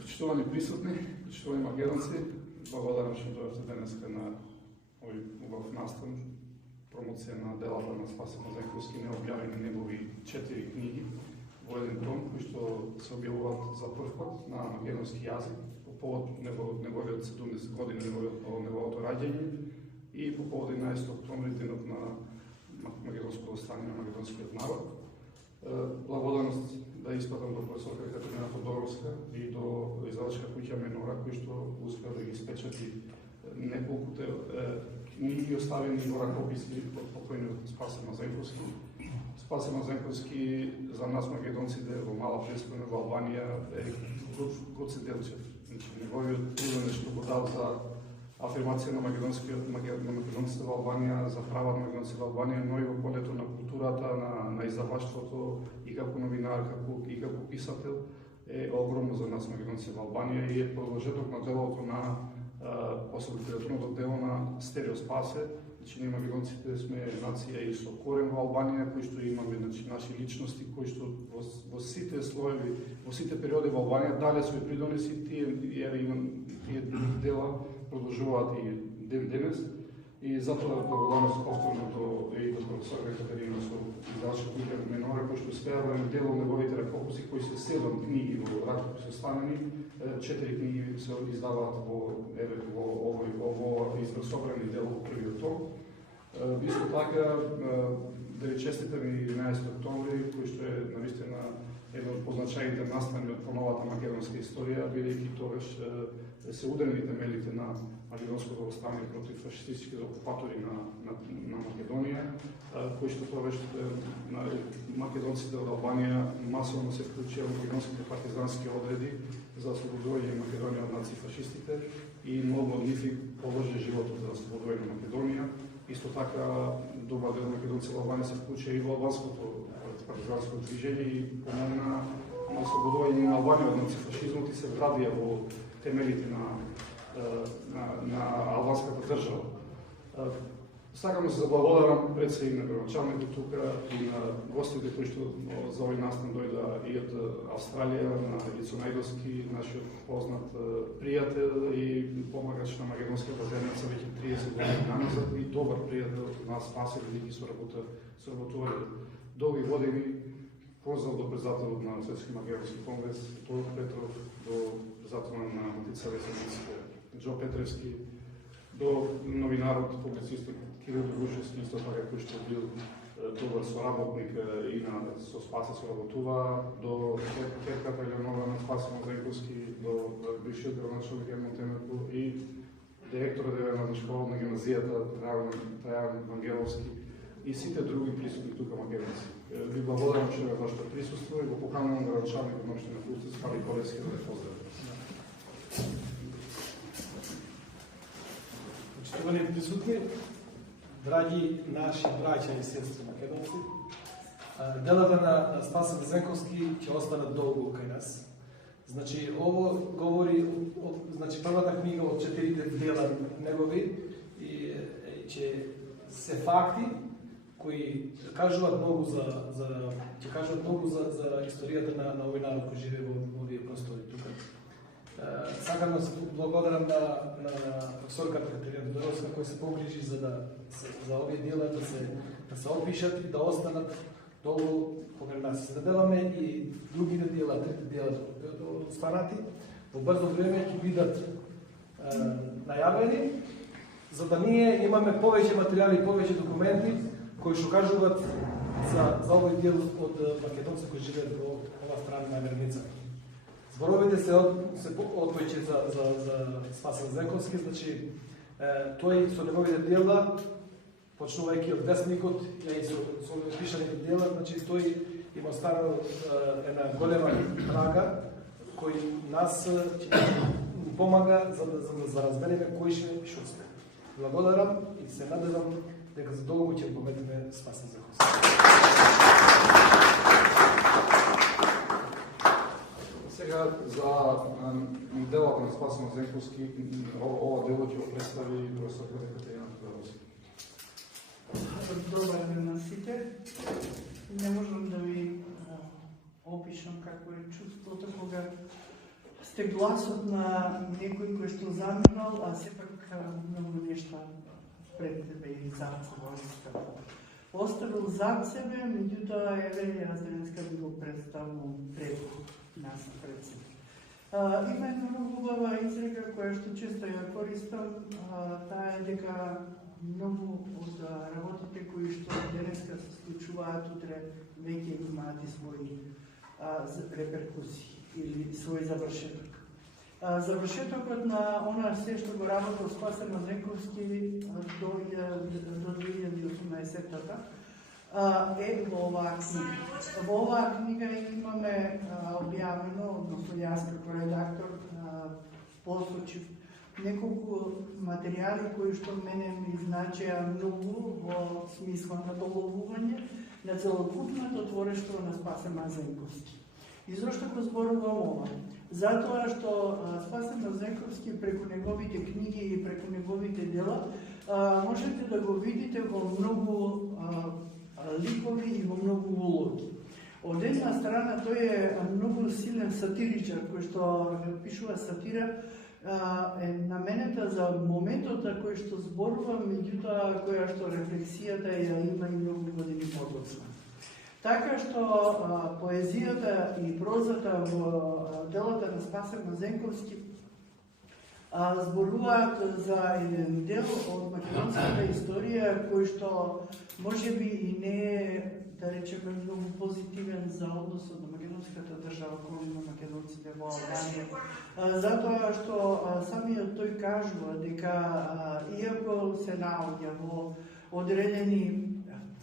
Почитувани присутни, почитувани македонци, благодарам што дојдовте денеска на овој убав настан, промоција на делата на Спасе Мазенковски, необјавени негови 4 книги во еден том, кои што се објавуваат за прв пат на македонски јазик по повод неговиот 70 години неговото раѓање и по повод 11 октомври, денот на македонското стане на македонскиот народ. Благодарност да испатам до професорка Екатерина Тодоровска и до издавачка куќа Менора, кои што успеа да ги спечати неколкуте книги оставени во ракописи од покојниот Спасе Мазенковски. Спасе Мазенковски за нас македонците во Мала Преспина во Албанија е Гоцеделчев. Неговиот труден што го дал за афирмација на македонците во Албанија, за права на македонците во Албанија, но и во полето на културата, на издаваштвото и како новинар, и како писател е огромно за нас македонците во Албанија и е продолжеток на делото на литературното дело на Стерео Спасе. Значи, ние македонците сме нација и со корен во Албанија, кои што имаме наши личности, кои што во сите слоеви, во сите периоди во Албанија дале свој придонеси, тие дела продолжуваат и ден денес. И затоа благодарност повторно и до професорка Екатерина со издавачка куќа Менора, кој што спеа во еден дел од неговите ракописи, кои се 7 книги во ракописи останени, 4 книги се издаваат во собрани дел во првиот том. Исто така, да ви честитам и 11 октомври, кој што е навистина едно од позначајните настани од поновата македонска историја, бидејќи тогаш се ударени темелите на македонското восстание против фашистичките окупатори на Македонија, кои што тогаш македонците од Албанија масовно се вклучија во македонските партизански одреди за ослободување на Македонија од нацифашистите и многу од нив положи животот за ослободување на Македонија. Исто така, добар дел македонци во Албанија се вклучија и во албанското партизанско движење и помогна на ослободување на Албанија од нацифашизмот и се вградија во темелите на албанската држава. Сакам да се заблагодарам пред се и на градоначалникот тука и на гостите кои што за овој настан дојда и од Австралија, на Ицо Најдовски, нашиот познат пријател и помагач на македонската заедница веќе 30 години наназад и добар пријател на Спасе, бидејќи соработувале долги години. Поздрав до председателот на Светски македонски конгрес Тодор Петров, до председателот на Матица Веселинска Џо Петревски, до новинарот, публицистот Кирил Догушевски, исто така кој што бил добар соработник и со Спасе соработува, до тетката Елеонора на Спасе Мазенковски, до бившиот градоначалник Ермон Темерко и директорот на школа на гимназијата Трајан Вангеловски и сите други присутни тука македонци. Ви благодарам што на вашето присуство и го поканувам градоначалникот на општина Култис Хали Колевски да ве поздрави. Почитувани присутни, драги наши браќа и сестри македонци, делата на Спасе Мазенковски ќе останат долго кај нас. Значи, ово говори, првата книга од 4 дела негови и че се факти кои кажуваат многу за историјата на овој народ кој живее во овие простори тука. Сакам да се благодарам на професорката Екатерина Тодоровска кој се погрижи за овие дела да се опишат и да останат долго покрај нас. Се надеваме и другите дела, трите дела останати во брзо време ќе бидат најавени, за да ние имаме повеќе материјали и повеќе документи кои што кажуваат за овој дел од македонци кои живеат во ова страна на границата. Зборовите се отвојче за Спасе Мазенковски, значи тој со неговите дела, почнувајќи од весникот, и со пишаните дела, значи тој има оставил една голема трага кој нас ни помага за да разбереме кој што сме. Благодарам и се надевам дека за долго ќе победиме Спасе Мазенковски. Сега за делата на Спасе Мазенковски, ова дело ќе го представи професорка Екатерина Тодоровска. Добар ден на сите. Не можам да ви опишам какво е чувството кога сте гласот на некој кој што заминал, а сепак многу нешта пред тебе и зад себе оставил зад себе, меѓутоа еве јас денеска би го представувам пред нас, пред себе. Има една многу убава изрека која што често ја користам, таа е дека многу од работите кои што денеска се случуваат, утре веќе имаат и своји реперкусии или свој завршеток. Завршетокот на она се што го работил Спасе Мазенковски до 2018-та е во оваа книга. Во оваа книга имаме објавено, односно јас како редактор посочив неколку материјали кои што мене ми значеа многу во смисла на доловување на целокупното творештво на Спасе Мазенковски. И зошто го зборувам ова? Затоа што Спасе Мазенковски преку неговите книги и преку неговите дела можете да го видите во многу ликови и во многу улоги. Од една страна тој е многу силен сатиричар кој што пишува сатира, е наменета за моментот за кој што зборува, меѓутоа која што рефлексијата ја има и многу години подоцна. Така што поезијата и прозата во делата на Спасе Мазенковски зборуваат за еден дел од македонската историја кој што можеби и не е, да речеме, многу позитивен за односот на македонската држава кон на македонците во Албанија. Затоа што самиот тој кажува дека иако се наоѓа во одредени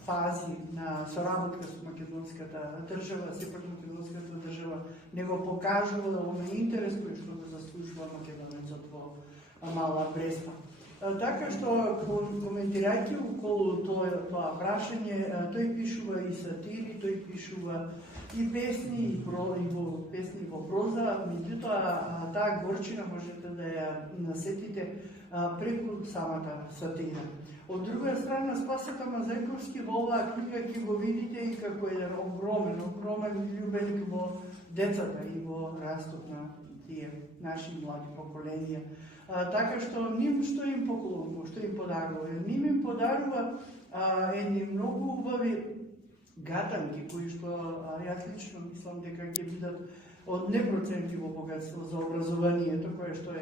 фази на соработка со македонската држава, сепак македонската држава не го покажува овој интерес кој што го заслужува македонецот во Мала Преспа. Така што, коментирајќи околу тоа прашање, тој пишува и сатири, тој пишува и песни, и песни во проза, меѓутоа таа горчина можете да ја насетите преку самата сатира. Од друга страна, Спасата Мазенковски во оваа книга ќе го видите и како еден огромен љубеник во децата и во растот на тие наши млади поколенија. Така што ним што им поклонува, што им подарува? Ним им подарува едни многу убави гатанки кои што јас лично мислам дека ќе бидат од непроценливо богатство за образованието, кое што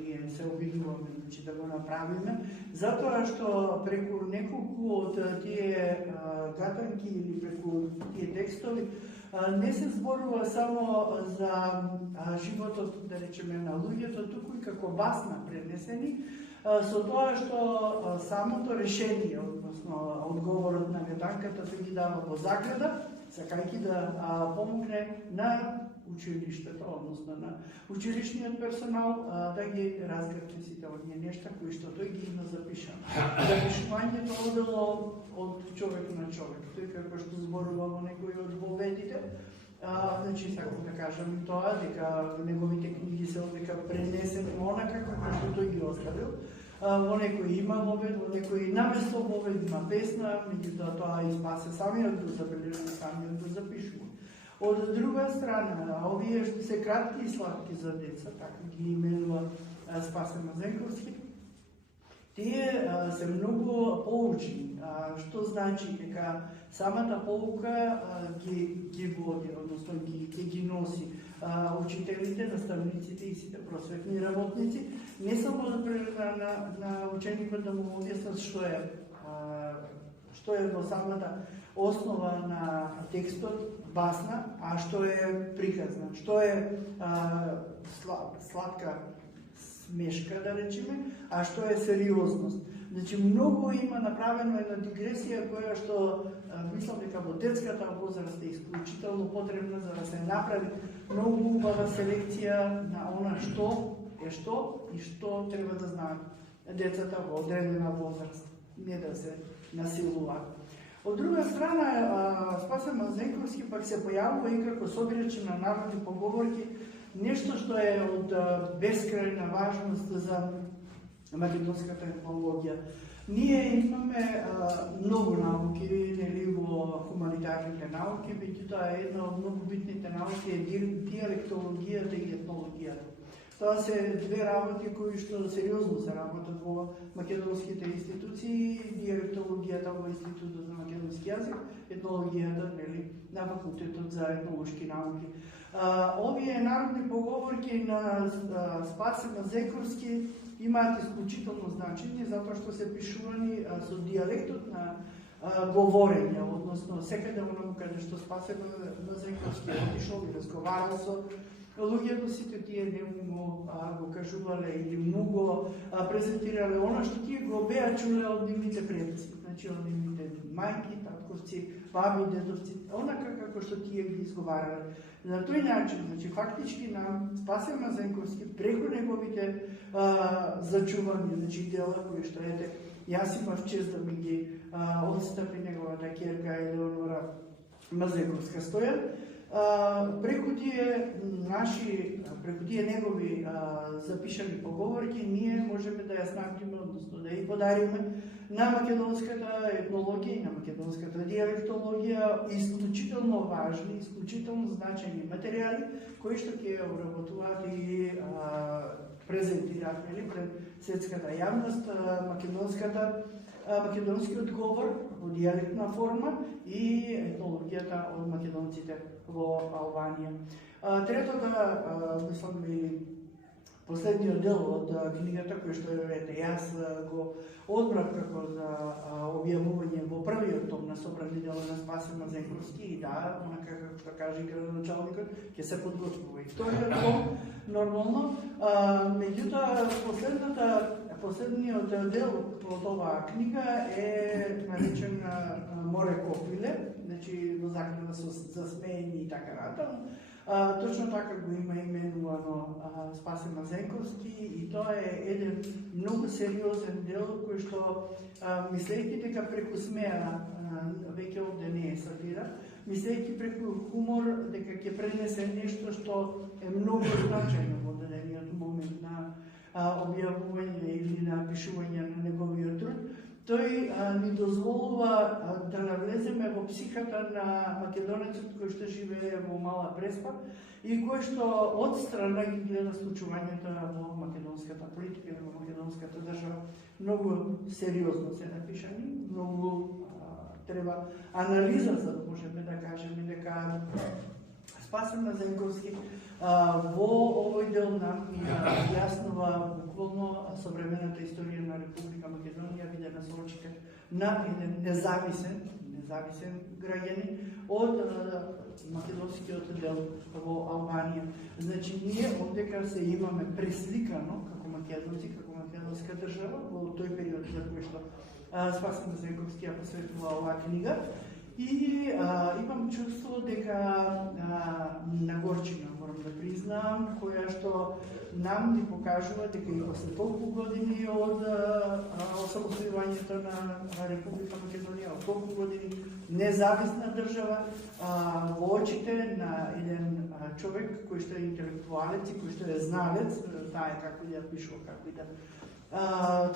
ние се обидуваме да го направиме, затоа што преку неколку од тие гатанки или преку тие текстови не се зборува само за животот, да речеме, на луѓето, туку и како басна пренесени, со тоа што самото решение, односно одговорот на гатанката се ги дава во загледа, сакајќи да помогне на училиштето, односно на училишниот персонал да ги разгрчи сите оние нешта кои што тој ги има запишано. Запишувањето одело од човек на човек. Тој како што зборува во некои од поведите, значи сакам да кажам тоа дека неговите книги се одека пренесени онака како што тој ги оставил. Во некој има вовед, во некој наместо вовед има песна, меѓутоа тоа и Спасе самиот го забележува, самиот го запишува. Од друга страна, овие што се кратки и сладки за деца, така ги именува Спасе Мазенковски, тие се многу поучни, што значи дека самата поука ги води, односно ги носи учителите, наставниците и сите просветни работници, не само на ученикот да му објаснат што е во самата основа на текстот, басна, а што е приказна, што е сладка смешка, да речеме, а што е сериозност. Значи, многу има направено една дигресија која што мислам дека во детската возраст е исклучително потребна за да се направи многу убава селекција на она што е што и што треба да знаат децата во одредена возраст, не да се насилуваат. Од друга страна, Спасе Мазенковски пак се појавува и како собирачи на народни поговорки, нешто што е од бескрајна важност за македонската етнологија. Ние имаме многу науки, нели, во хуманитарните науки, меѓутоа една од многу битните науки е диалектологијата и етнологијата. Тоа се две работи кои што сериозно се работат во македонските институции, диалектологијата во Институтот за македонски јазик, етнологијата на факултетот за етнолошки науки. Овие народни поговорки на Спасе Мазековски имаат исклучително значење затоа што се пишувани со диалектот на говорење, односно секаде онаму каде што Спасе Мазековски отишол и разговарал со луѓето, сите тие нему го кажувале или му го презентирале она што тие го беа чуле од нивните предци, значи од нивните мајки, татковци, баби, дедовци, онака како што тие ги изговарале. На тој начин, значи фактички нам Спасе Мазенковски преку неговите зачувани, значи дела кои што ете, јас имав чест да ми ги отстапи неговата ќерка Елеонора Мазековска стојат. Преку тие негови запишани поговорки, ние можеме да ја снабдиме, односно да ја подариме на македонската етнологија и на македонската диалектологија исклучително важни, исклучително значајни материјали, кои што ќе обработуваат и презентираат пред светската јавност македонскиот говор во диалектна форма и етнологијата од македонците во Албанија. Третата, мислам и последниот дел од книгата, кој што јас го одбрав како за објавување во првиот том на собрани дела на Спасе Мазековски и да, онака како што кажа градоначалникот, ќе се подготвува и вториот том, нормално. Меѓутоа, последниот дел од оваа книга е наречен Море Копиле, значи во закрива со засмеени и така натаму. Точно така го има именувано Спасе Мазековски и тоа е еден многу сериозен дел кој што мислејќи дека преку смеа, веќе овде не е сатира, мислејќи преку хумор дека ќе пренесе нешто што е многу значајно во дадениот момент на објавување или на пишување на неговиот труд, тој ни дозволува да навлеземе во психата на македонецот кој што живее во Мала Преспа и кој што одстрана ги гледа случувањата во македонската политика и во македонската држава. Многу сериозно се напишани, многу треба анализа за да можеме да кажеме дека Спасе Мазенковски во овој дел нам јаснува буквално современата историја на Република Македонија видена со очите на еден независен граѓанин од македонскиот дел во Албанија. Значи, ние овдека се имаме пресликано како македонци, како македонска држава во тој период за кој што Спасе Мазенковски ја посветува оваа книга. И имам чувство дека на горчина, морам да признам, која што нам ни покажува дека и после толку години од осамостојувањето на Република Македонија, од толку години независна држава, во очите на еден човек кој што е интелектуалец и кој што е знаелец, знае како да пишува, како да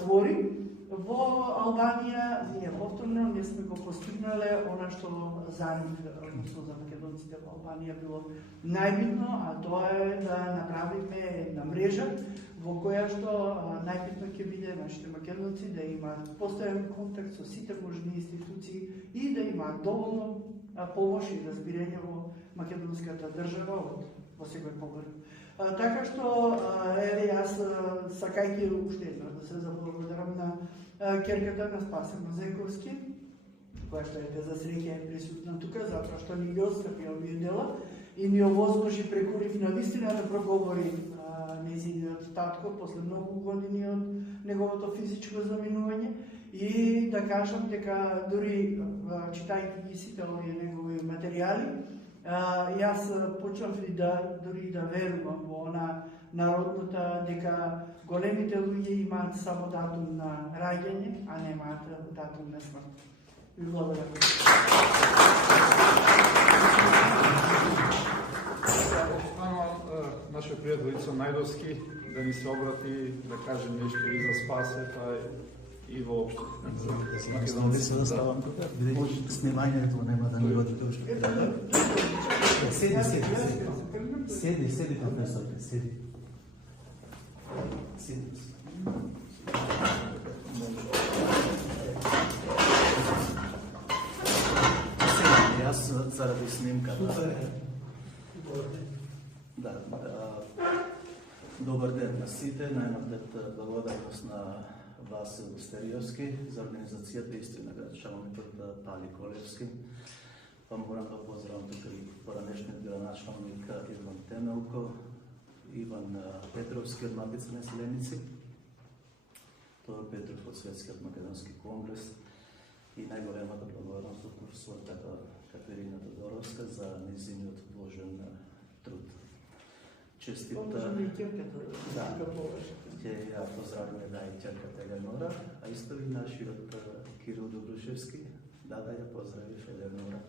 твори. Во Албанија ние повторно не сме го постигнале она што за нив, односно за македонците во Албанија било најбитно, а тоа е да направиме една мрежа во која што најбитно ќе биде нашите македонци да имаат постојан контакт со сите можни институции и да имаат доволно помош и разбирање во македонската држава во секој поглед. Така што, еве јас, сакајќи уште едно да се заблагодарам на ќерката на Спасе Мазековски, која што ете за среќа е присутна тука, затоа што ни ги отстапи овие дела и ни овозможи преку нив на вистина да проговори нејзиниот татко после многу години од неговото физичко заминување и да кажам дека дури читајќи ги сите овие негови материјали, јас почнав и дури да верувам во она народната дека големите луѓе имаат само датум на раѓање, а немаат датум на смрт. Ви благодарам. Нашиот пријател Ицо Најдовски да ни се обрати, да каже нешто и за Спасе, и воопшто. Мислам да ставам тука, бидејќи снимањето нема да ни оди тоа што треба. Седи, професор, седи. Јас заради снимката. Добар ден на сите, најнапред благодарност на Васил Стериовски за организацијата исти на градчановникот Пали Колевски. Па морам да поздравам тука и поранешниот градоначалник Иван Темелко, Иван Петровски од Матица на селеници, Тој Петров од Светскиот македонски конгрес и најголемата благодарност од професорката Катерина Тодоровска за незиниот вложен труд. Честит. Да, ќе ја поздравиме да и ќерката Елеонора, а исто и нашиот Кирил Добрушевски, да ја поздравиш Елеонора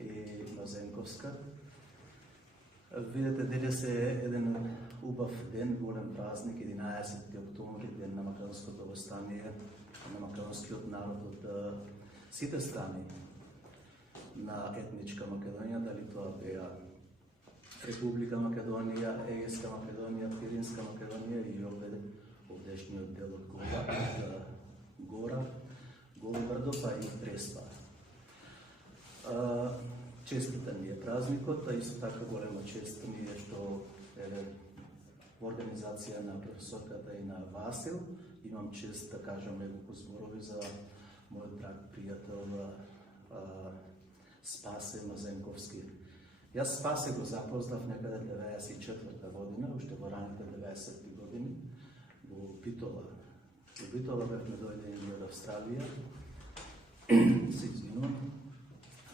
и Мазенковска. Видете, денес е еден убав ден, голем празник, 11 октомври, ден на македонското востание, на македонскиот народ од сите страни на етничка Македонија, дали тоа беа Република Македонија, Егејска Македонија, Пиринска Македонија и овдешниот дел од Гора, Голобрдо, па и Преспа. Честитен ми е празникот, а исто така голема чест ми е што во организација на професорката и на Васил имам чест да кажам неколку зборови за мојот драг пријател Спасе Мазенковски. Јас Спасе го запознав некаде 94 година, уште во раните 90-ти години, во Битола. Во Битола бевме дојдени од Австралија, се извинувам,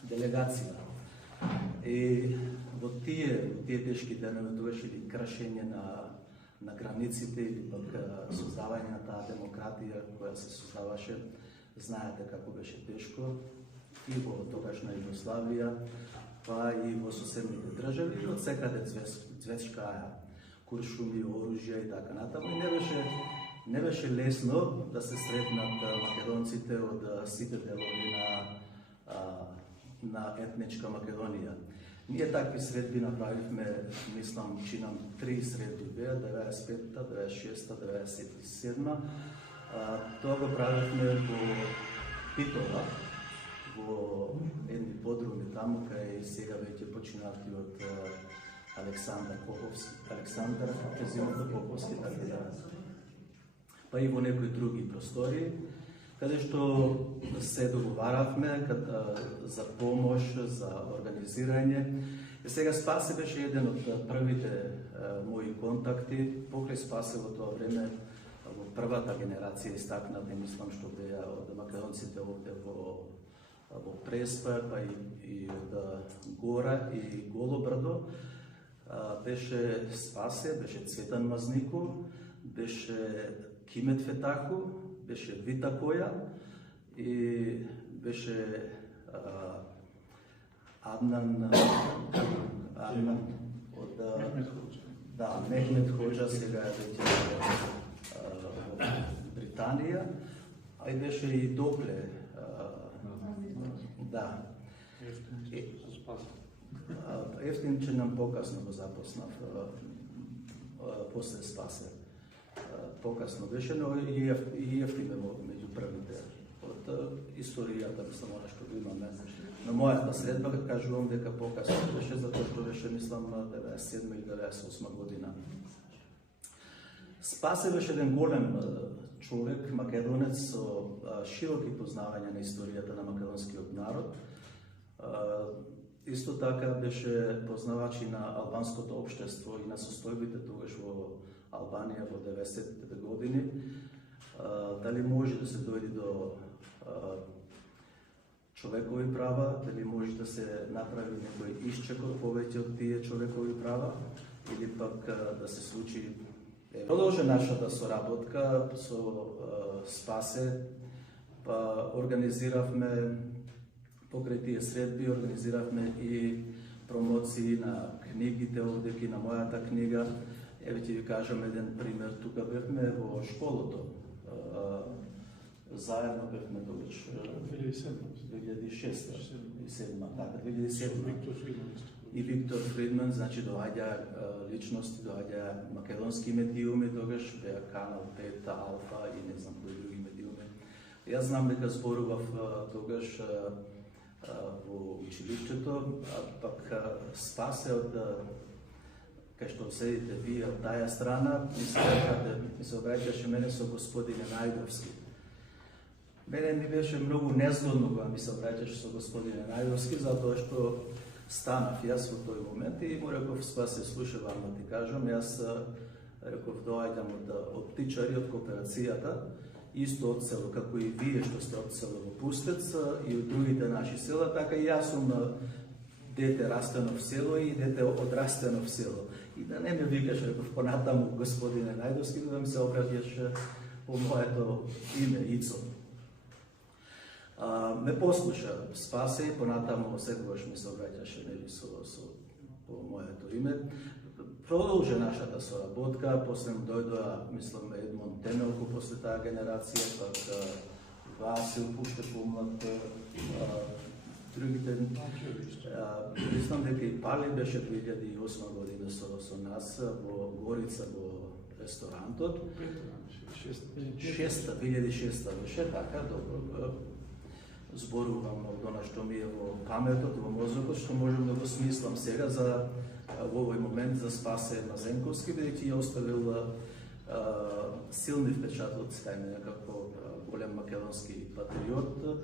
делегација. И во тие тешки денови тогаш или крашење на границите или пак создавање на таа демократија која се создаваше, знаете како беше тешко и во тогашна Југославија, па и во соседните држави, од секаде цвечкаја куршуми, оружја и така натаму. И не беше лесно да се сретнат македонците од сите делови на етничка Македонија. Ние такви средби направивме, мислам, чинам 3 средби беа, 95-та, 96-та, 97-та. Тоа го правивме во Битола, во едни подруми таму, кај сега веќе починатиот Александар Кезимото Поповски, така да. Па и во некои други простори, каде што се договаравме за помош, за организирање. И сега Спасе беше еден од првите мои контакти. Покрај Спасе во тоа време, во првата генерација истакнати, мислам што беа од македонците овде во Преспа, па и од Гора и Голобрдо, беше Спасе, беше Цветан Мазнико, беше Кимет Фетаху, беше Вита Која и беше Аднан од Мехмет Ходжа, сега е веќе во Британија, а и беше и Докле. Да. Ефтин, че нам покасно го запознав после Спасе. Покасно беше, но и Ефтин меѓу првите од историјата, мислам, она што го имаме. На мојата средба, како кажувам дека покасно беше, затоа што беше, мислам, 97 или 98 година. Спасе беше еден голем човек, македонец со широки познавања на историјата на македонскиот народ. Исто така беше познавач и на албанското општество и на состојбите тогаш во Албанија во 90-те години. Дали може да се дојде до човекови права, дали може да се направи некој исчек од повеќе од тие човекови права, или пак да се случи. Продолжи нашата соработка со Спасе, па организиравме покрај тие средби, организиравме и промоции на книгите овдеки, на мојата книга. Еве ќе ви кажам еден пример. Тука бевме во школото заедно бевме тогаш 2006 и 2007, така, 2007. И Виктор Фридман, значи доаѓа личности, доаѓа македонски медиуми, тогаш беа Канал 5, Алфа и не знам кои други медиуми. Јас знам дека зборував тогаш во училиштето, пак Спасе од кај што седите вие од таа страна, ми се обраќаше мене со господине Најдовски. Мене ми беше многу незгодно кога ми се обраќаше со господине Најдовски, затоа што станав јас во тој момент и му реков, Спасе, слушај вам да ти кажам, јас реков доаѓам од оптичари од кооперацијата, исто од село, како и вие што сте од село во Пустец и од другите наши села, така и јас сум дете растено в село и дете одрастено в село. И да не ме викаш, реков, понатаму господине Најдовски, да ми се обраќаш по моето име, Ицо. Ме послуша Спасе и понатаму секогаш ми се обраќаше по моето име. Продолжи нашата соработка, после дојдоа, мислам, Едмон Темелко после таа генерација, пак Васил Пуште помлад, другите. Мислам дека и Пали беше 2008 година со нас во Горица во ресторантот. 2006 беше, така, добро. Зборувам од она што ми е во паметот, во мозокот, што можам да го смислам сега во овој момент за Спасе Мазенковски, бидејќи ја оставил силни впечатоци кај мене како голем македонски патриот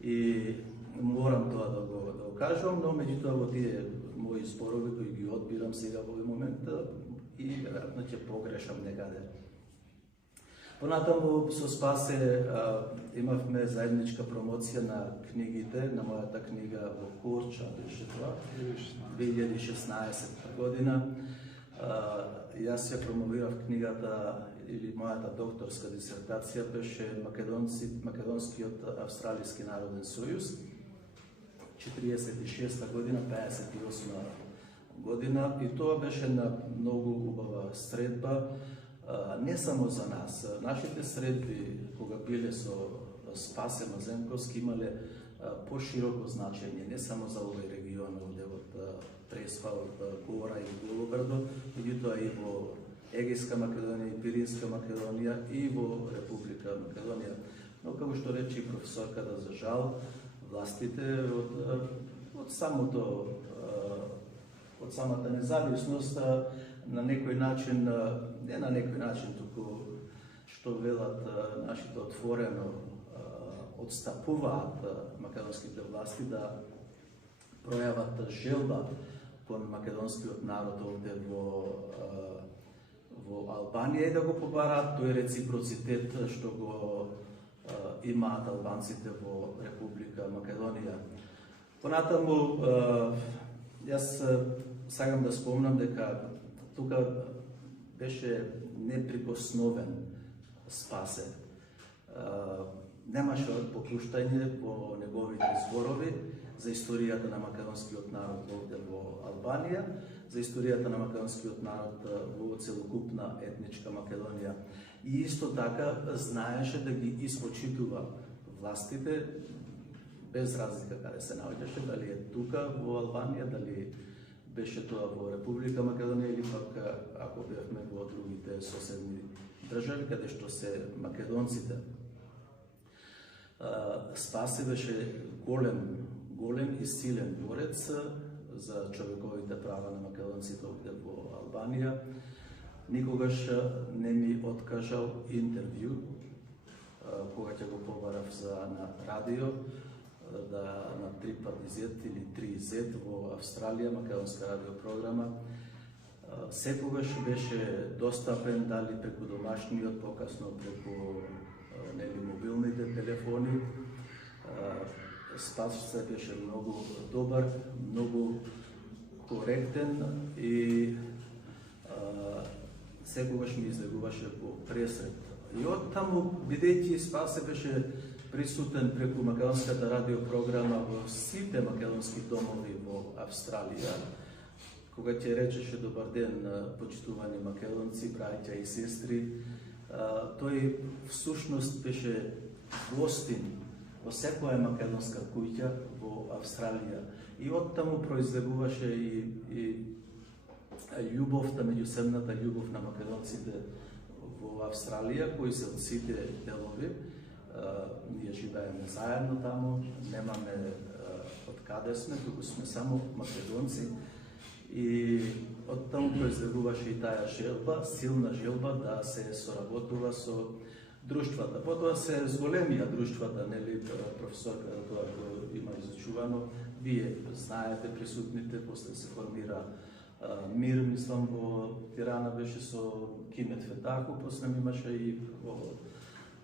и морам тоа да го кажам, но меѓутоа во тие мои зборови кои ги одбирам сега во овој момент и веројатно ќе погрешам некаде. Понатаму со Спасе имавме заедничка промоција на книгите, на мојата книга во Корча, беше тоа, 2016 година. Јас ја промовирав книгата или мојата докторска дисертација беше Македонскиот австралиски народен сојуз, 46 година, 58 година, и тоа беше на многу убава средба, не само за нас. Нашите средби, кога биле со Спасе Мазенковски, имале пошироко значење, не само за овој регион, овде од Преспа, од Гора и Голобрдо, меѓутоа и во Егејска Македонија и Пиринска Македонија и во Република Македонија. Но како што рече и професорката, за жал, властите од самата независност на некој начин, не на некој начин, туку што велат нашите отворено, отстапуваат македонските власти да пројават желба кон македонскиот народ овде во Албанија и да го побараат тој реципроцитет што го имаат албанците во Република Македонија. Понатаму, јас сакам да спомнам дека тука беше неприкосновен Спасе. Немаше попуштање во неговите зборови за историјата на македонскиот народ овде во Албанија, за историјата на македонскиот народ во целокупна етничка Македонија. И исто така знаеше да ги испочитува властите, без разлика каде се наоѓаше, дали е тука во Албанија, дали беше тоа во Република Македонија или пак ако бевме во другите соседни држави, каде што се македонците. Спасе беше голем и силен борец за човековите права на македонците овде во Албанија. Никогаш не ми откажал интервју, кога ќе го побарав на радио, на 3Z или 3Z во Австралија, македонска радиопрограма. Секогаш беше достапен, дали преку домашниот, покасно преку мобилните телефони. Спасе беше многу добар, многу коректен и секогаш ми излегуваше по пресред. И од таму, бидејќи Спасе беше присутен преку македонската радиопрограма во сите македонски домови во Австралија, кога ќе речеше добар ден, почитувани македонци, браќа и сестри, тој всушност беше гостин во секоја македонска куќа во Австралија. И оттаму произлегуваше и љубовта, меѓусебната љубов на македонците во Австралија, кои се од сите делови. Ние живееме заедно таму, немаме од каде сме, туку сме само македонци. И оттаму произлегуваше и таа желба, силна желба да се соработува со друштвата. Потоа се зголемија друштвата, нели, професорка тоа го има изучувано. Вие знаете, присутните, после се формира мир, мислам, во Тирана беше со Кимет Фетаку, после имаше и во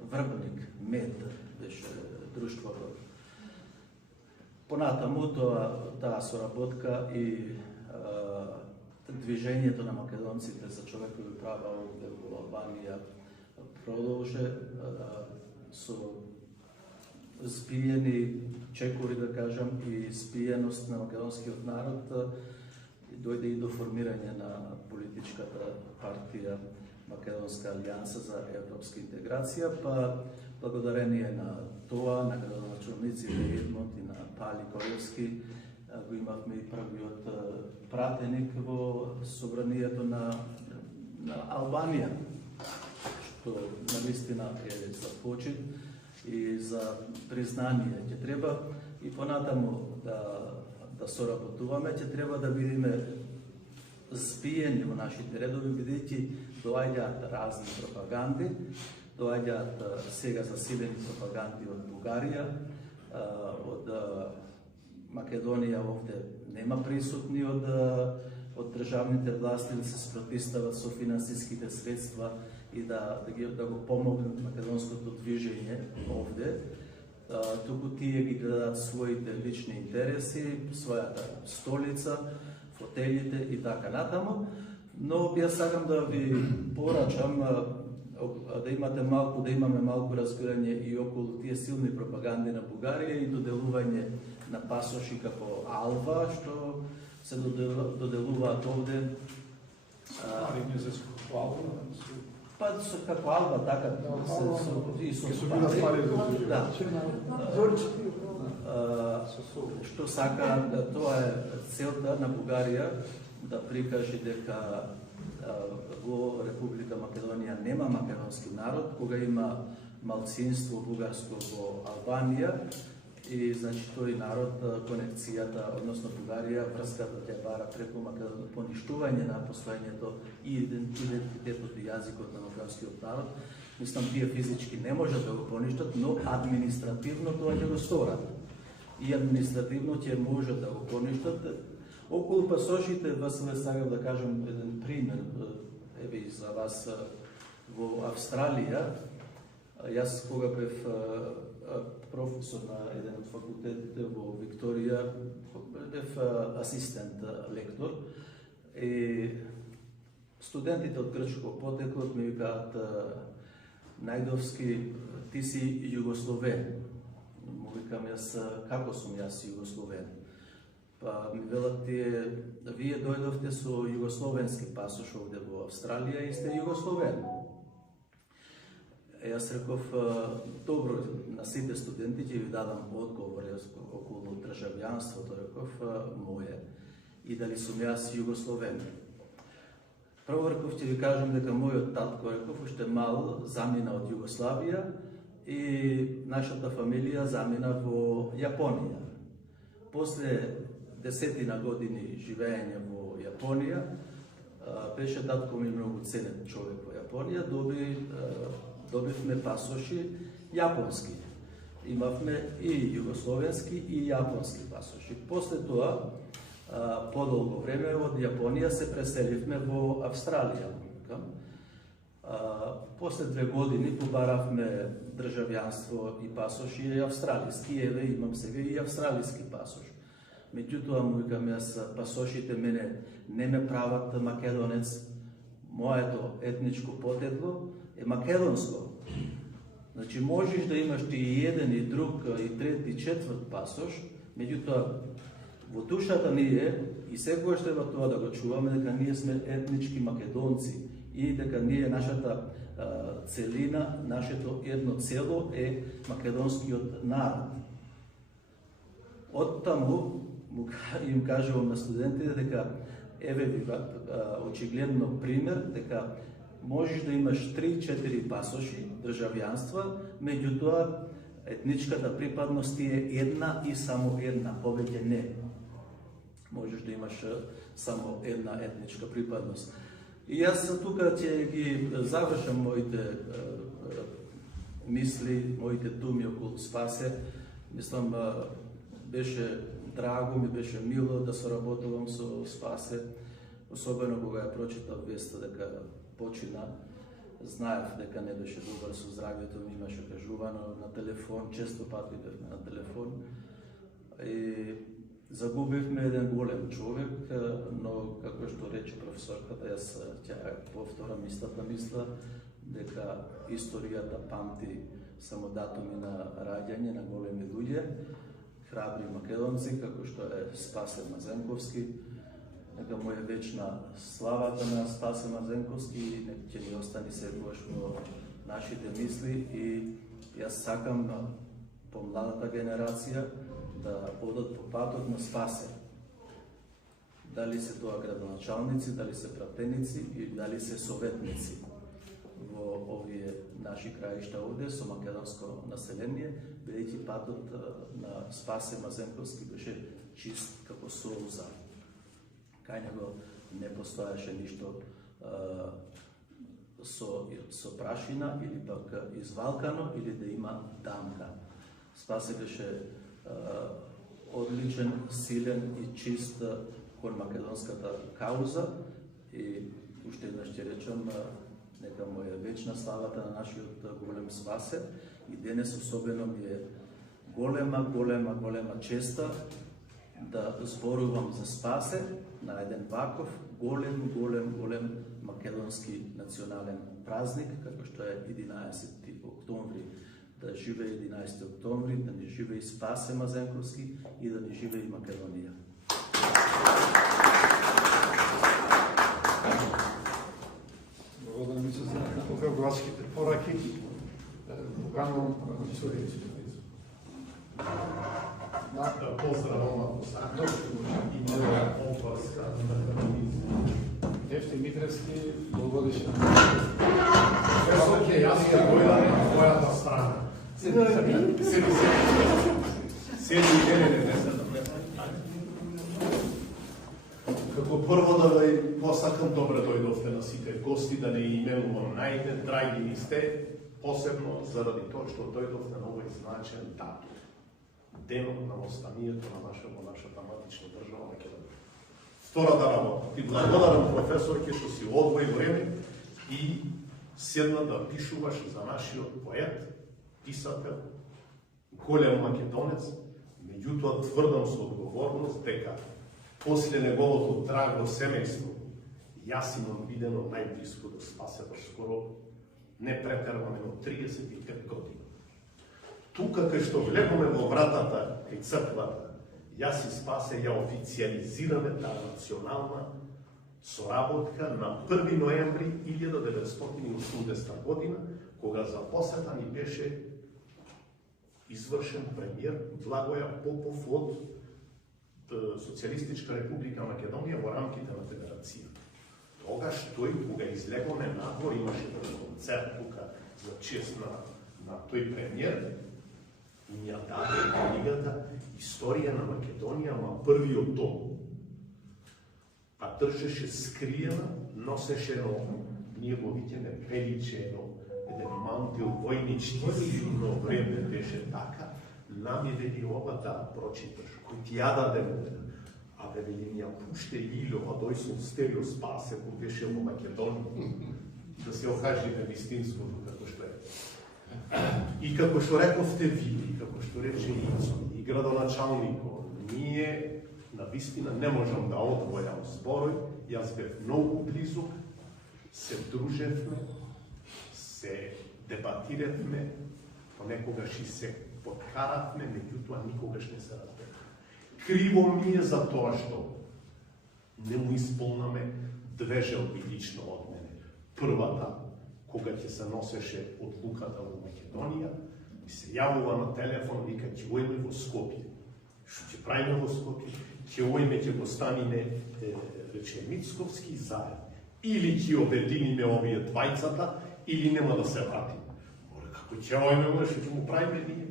Врбник, Мед беше друштвото. Понатаму таа соработка и движењето на македонците за човекови права овде во Албанија продолже со збиени чекори, да кажам, и спиеност на македонскиот народ, дојде и до формирање на политичката партија Македонска алијанса за европска интеграција, па благодарение на тоа, на градоначалниците Едмонт и на Пали Колевски, го имавме и првиот пратеник во собранието на Албанија, што навистина е за почит и за признание. Ќе треба и понатаму да соработуваме, ќе треба да бидеме спиени во нашите редови, бидејќи доаѓаат разни пропаганди, доаѓаат сега засилени пропаганди од Бугарија, од Македонија овде нема присутни од државните власти да се спротистават со финансиските средства и да го помогнат македонското движење овде. Туку тие ги гледаат своите лични интереси, својата столица, фотелите и така натаму. Но ја сакам да ви порачам да имаме малку разбирање и околу тие силни пропаганди на Бугарија и доделување на пасоши како алва, што се доделуваат овде. Па како алва, така и со што сака, тоа е целта на Бугарија, да прикаже дека во Република Македонија нема македонски народ, кога има малцинство бугарско во Албанија, и значи тој народ, конекцијата, односно Бугарија, врската ќе бара преку поништување на постоењето и идентитетот и јазикот на македонскиот народ. Мислам, тие физички не можат да го поништат, но административно тоа ќе го сторат. И административно ќе можат да го поништат. Околу пасошите, Василе, сакам да кажам еден пример, еве и за вас во Австралија. Јас кога бев професор на еден од факултетите во Викторија, бев асистент лектор, и студентите од грчко потекло ми викаат: Најдовски, ти си југословен. Му викам јас: како сум јас југословен? Па ми велат тие: вие дојдовте со југословенски пасош овде во Австралија и сте југословен. Јас реков: добро, на сите студенти ќе ви дадам одговор околу државјанството, реков, моје, и дали сум јас југословен. Прво, реков, ќе ви кажам дека мојот татко, реков, уште мал замина од Југославија и нашата фамилија замина во Јапонија. После 10 години живење во Јапонија, беше татко ми многу ценет човек во Јапонија, добивме пасоши јапонски. Имавме и југословенски и јапонски пасоши. После тоа, подолго време од Јапонија се преселивме во Австралија. После 2 години побаравме државјанство и пасоши и австралиски. Еве, имам сега и австралиски пасош. Меѓутоа, му викам јас, пасошите мене не ме прават македонец, моето етничко потекло е македонско. Значи, можеш да имаш и еден, и друг, и трет, и четврт пасош, меѓутоа, во душата ние, и секогаш треба тоа да го чуваме, дека ние сме етнички македонци и дека ние, нашата целина, нашето едно цело е македонскиот народ. Од таму им кажувам на студентите дека еве ви очигледно пример дека можеш да имаш 3-4 пасоши, државјанства, меѓутоа етничката припадност е една и само една, повеќе не. Можеш да имаш само една етничка припадност. И јас тука ќе ги завршам моите мисли, моите думи околу Спасе. Мислам, беше драго, ми беше мило да соработувам со Спасе, особено кога ја прочитав веста дека почина. Знаев дека не беше добар со здравјето, ми имаше кажувано на телефон, често пати бевме на телефон. И загубивме еден голем човек, но како што рече професорката, јас ќе повторам истата мисла, дека историјата памти само датуми на раѓање на големи луѓе, храбри македонци, како што е Спасе Мазенковски. Нека му е вечна славата на Спасе Мазенковски и ќе ни остани секогаш во нашите мисли. И јас сакам помладата генерација да одат по патот на Спасе. Дали се тоа градоначалници, дали се пратеници и дали се советници во овие наши краишта овде со македонско население, бидејќи патот на Спасе Мазенковски беше чист како сулза. Кај него не постоеше ништо со прашина или пак извалкано или да има дамка. Спасе беше одличен, силен и чист кон македонската кауза и уште еднаш ќе речам нека му е вечна славата на нашиот голем Спасе и денес особено ми е голема честа да зборувам за Спасе на еден ваков голем македонски национален празник, како што е 11 октомври. Да живее 11 октомври, да ни живее Спасе Мазенковски и да ни живее Македонија. Благодарам се за управлачките пораки. Поканувам Поздравам Евти Митревски, полугодишен. Окей, јас ќе дојдам на твојата страна. Седи, не. Како прво да ви посакам добре дојдовте на сите гости, да не именувам најдраги ни сте, посебно заради тоа што дојдовте на овој значен датум. Денот на останието на нашата матична држава Македонија. Втората работа. Ти благодарам професорке што си одвои време и седна да пишуваш за нашиот поет, писател, голем македонец, меѓутоа тврдам со одговорност дека после неговото драго семејство јас имам видено најблиско до Спасе до скоро не претерваме но 35 години. Тука кај што влегоме во вратата кај црквата, јас и Спасе ја официализираме таа национална соработка на 1 ноември 1980 година, кога за посета ни беше извршен премиер Благоја Попов од Социјалистичка република Македонија во рамките на федерација. Тогаш тој, кога излегоме надвор, имаше концерт тука за чест на тој премиер, и ја даде книгата Историја на Македонија, ма првиот том. Па држеше скриена, носеше едно, ние го викаме приличе еден мантил војнички, силно време беше така, нами вели ова да прочиташ, кој ти ја даде абе вели ми ја пуште Илјова, дој сум стерио Спасе, кој беше во Македонија, да се окажеме вистинското како што е. И како што рековте ви, и како што рече Ицо, и градоначалнико, ние на вистина не можам да одвојам зборој, јас бев многу близок, се дружевме, се дебатиравме, понекогаш и се подкаравме, меѓутоа никогаш не се разберавме. Криво ми е за тоа што не му исполнаме две желби лично од мене. Првата, кога ќе се носеше одлуката во Македонија, и се јавува на телефон, вика, ќе ојме во Скопје. Што ќе правиме во Скопје? Ќе ојме, ќе го станиме, рече, Мицковски заедно. Или ќе обединиме овие двајцата, или нема да се вратиме. Како ќе ојме, што ќе му правиме ние?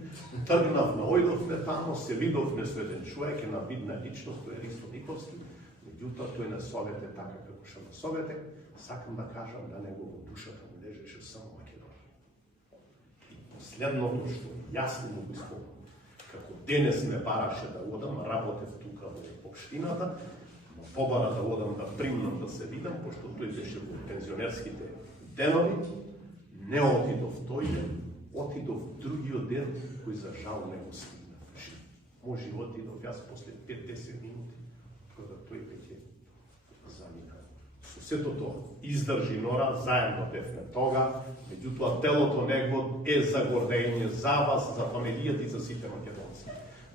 Тргнавме, ојдовме тамо, се видовме со еден човек, една видна личност, тој е Ристо Никовски, меѓутоа тој не совете така како што не совете, сакам да кажам да него во душата му лежеше само Македонија. И последното што јасно му го исполнам, како денес ме бараше да одам, работев тука во општината, побара да одам да примнам да се видам, пошто тој беше во пензионерските денови, не отидов тој ден, отидов другиот ден, кој за жал не го стигна. Може отидов јас после 5-10 минути, кога тој веќе замина. Со сето тоа, издржи Нора, заедно бевме тога, меѓутоа телото него е за гордење за вас, за фамилијата и за сите македонци.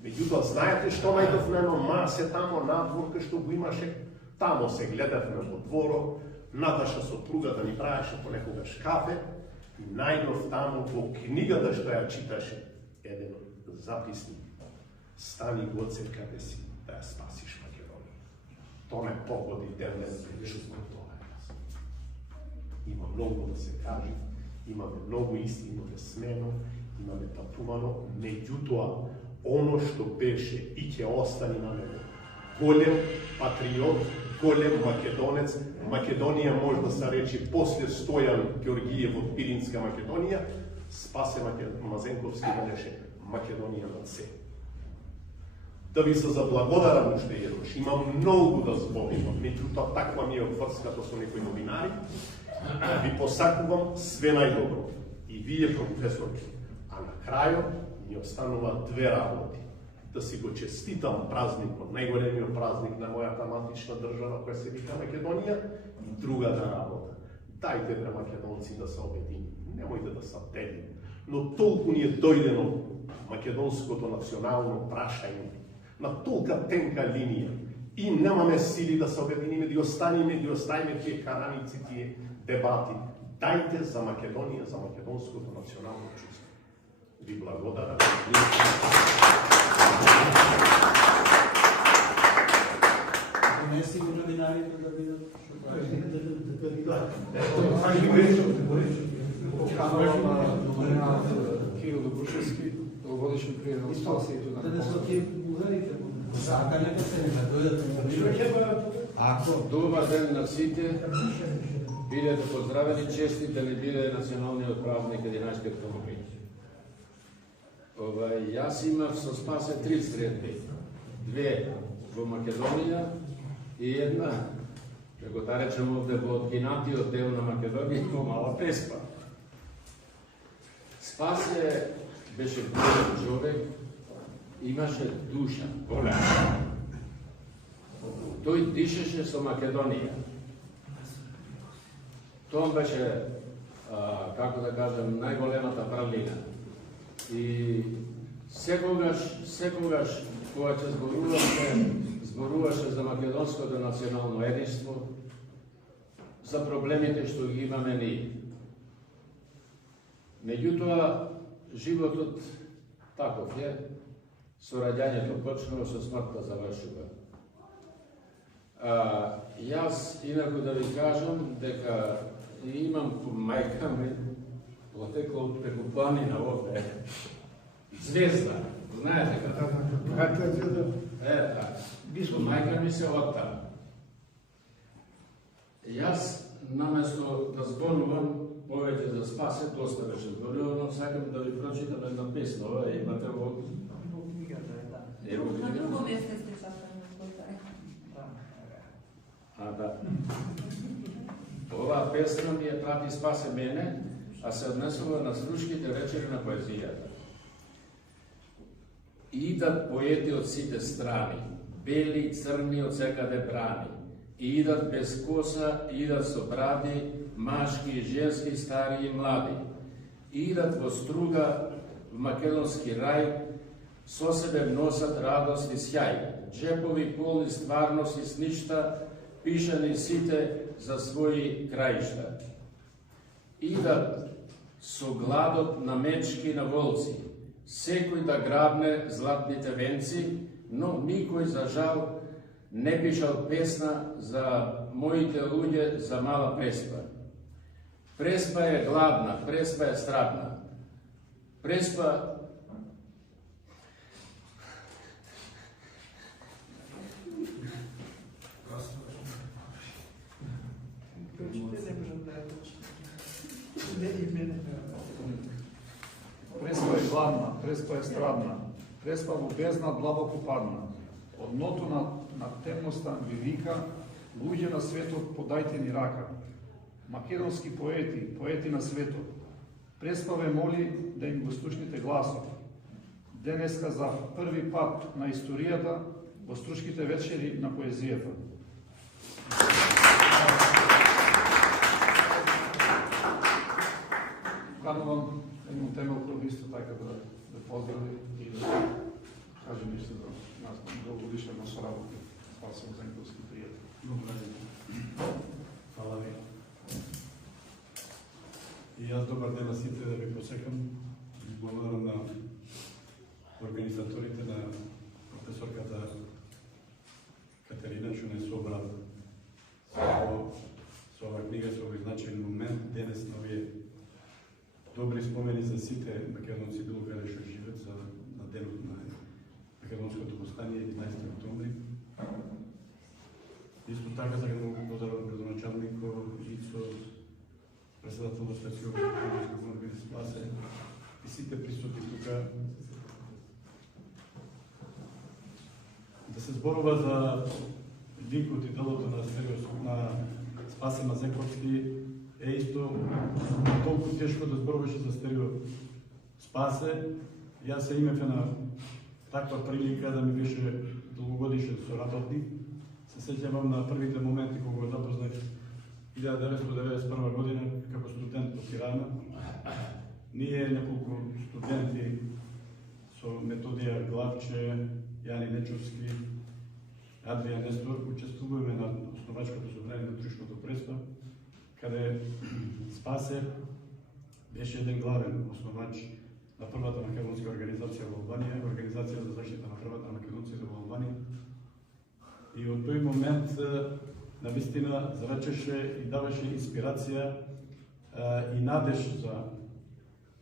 Меѓутоа, знаете што најдовме едно масе тамо надвор, кај што го имаше, тамо се гледавме во дворот, Наташа сопругата ни правеше понекогаш кафе, и најдов таму во книгата што ја читаше еден записник. Стани Гоце каде си, да ја спасиш Македонија. То ме погоди денес, чувствам тоа. Има многу да се каже, имаме многу истина смено, имаме патувано, меѓутоа, оно што беше и ќе остане на него. Голем патриот, голем македонец, Македонија може да се речи после Стојан Ѓоргиев од Пиринска Македонија, Спасе Мазенковски рече Македонија на се. Да ви се заблагодарам уште еднаш, имам многу да зборувам, меѓутоа таква ми е врската со некои новинари, ви посакувам све најдобро, и вие професорки, а на крајот ни останува две работи. Да си го честитам празникот, најголемиот празник на мојата матична држава која се вика Македонија, и другата работа. Дајте бре македонци да се обедини, немојте да се делим, но толку ни е дојдено македонското национално прашање, на толка тенка линија, и немаме сили да се обединиме, да оставиме тие караници, тие дебати. Дајте за Македонија, за македонското национално чувство. Ви благодарам. Донеси го новинарите да видат Кирил Добрушевски, дългогодишен приятел на спасението на Добар ден на сите, бидете поздравени, честит да не биде националниот празник 11 октомври. Јас имав со Спасе 3 средби, 2 во Македонија и една, како да речем овде во откинатиот дел на Македонија, во Мала Преспа. Спасе беше голем човек, имаше душа, голема. Тој дишеше со Македонија. Тоа беше, како да кажем, најголемата фрлина. И секогаш, кога ќе зборуваше за македонското национално единство, за проблемите што ги имаме ние. Меѓутоа, животот таков е, со раѓањето почнува, со смртта завршува. Јас, инаку да ви кажам, дека имам мајка ми, потекла од преку планина овде, Звезда, знаете како? Мајка ми се оттам. Јас, наместо да зборувам повеќе за Спасе, доста беше зборувано, сакам да ви прочитам една песна, ова имате во книгата, да. На друго место сте часани на кој Да. Оваа песна ми ја прати Спасе мене, а се однесува на Срушките вечери на поезијата. Идат поети од сите страни, бели и црни од секаде брани. Идат без коса, идат со бради, машки и женски, стари и млади. Идат во струга, в македонски рај, со себе носат радост и сјај. Джепови полни стварност и с ништа, пишани сите за своји краишта. идат со гладот на мечки и на волци, секој да грабне златните венци, но никој за жал не пишал песна за моите луѓе за мала Преспа. Преспа е гладна, Преспа е страдна. Преспа Прочите, не можам да ја точно. Не и мене. Преспа е гладна, Преспа е страдна, Преспа во бездна длабоко падна. Од дното на темноста ви вика, луѓе на светот, подајте ни рака. Македонски поети, поети на светот, Преспа ве моли да им го слушнете гласот. Денеска за први пат на историјата во струшките вечери на поезијата. Канувам едно Темелко исто така да поздрави и да каже нешто за нас, долгогодишна наша работа. Спасен Зенковски пријател. Благодарам. Фала ви. И јас добар ден на сите да ви посекам. Благодарам на организаторите, на професорката Катерина, што не собра со ова книга, со овој значаен момент, денес на овие добри спомени за сите македонци било каде што живеат на денот на Македонското востание 11 октомври. Исто така за да го благодарам градоначалнико Ицо, председател на Стацијата Македонска Спасе и сите присутни тука. Да се зборува за ликот и делото на Спасе Мазенковски е исто толку тешко да зборуваше за Стерио Спасе. Јас се имев на таква прилика да ми беше долгогодишен соработник. Се сеќавам на првите моменти кога го запознах 1991 година како студент во Тирана. Ние неколку студенти со Методија Главче, Јани Нечовски, Адријан Нестор учествуваме на основачкото собрание на Друштвото Преспа, каде Спасе беше еден главен основач на првата македонска организација во Албанија, Организација за заштита на правата на македонците во Албанија. И од тој момент навистина зрачеше и даваше инспирација и надеж за